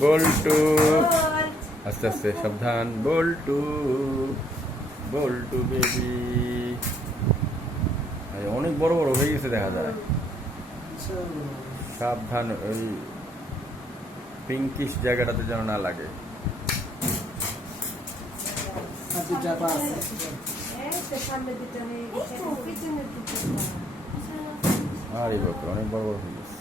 বল্টু আস্তে আস্তে সাবধান বল্টু বল্টু বেবি অনেক বড় বড় হয়ে গেছে দেখা যায় সাবধান ওই পিঙ্কিশ জায়গাটাতে যেন না লাগে আরে বাবা অনেক বড় বড় হয়ে গেছে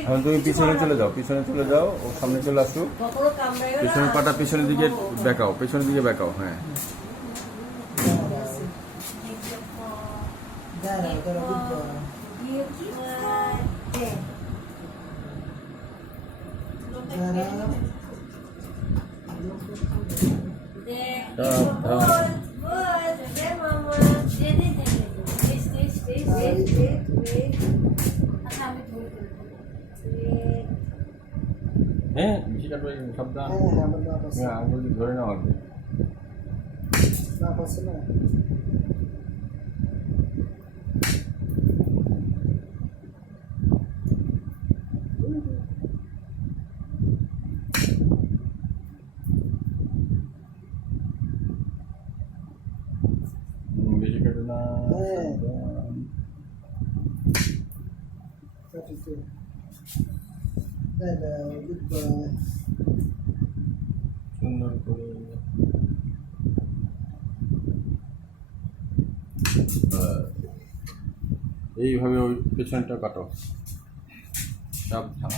এখন তুমি পিছনে চলে যাও ও সামনে চলে আসুক পিছনের পাটা পিছনের দিকে বেঁকাও হ্যাঁ হ্যাঁ বেশি কাটবে সাবধান আঙুল দিয়ে ধরে নাও আগে বেশি কাটবে না সুন্দর করে এইভাবে ওই পেছনটা কাটো সাবধান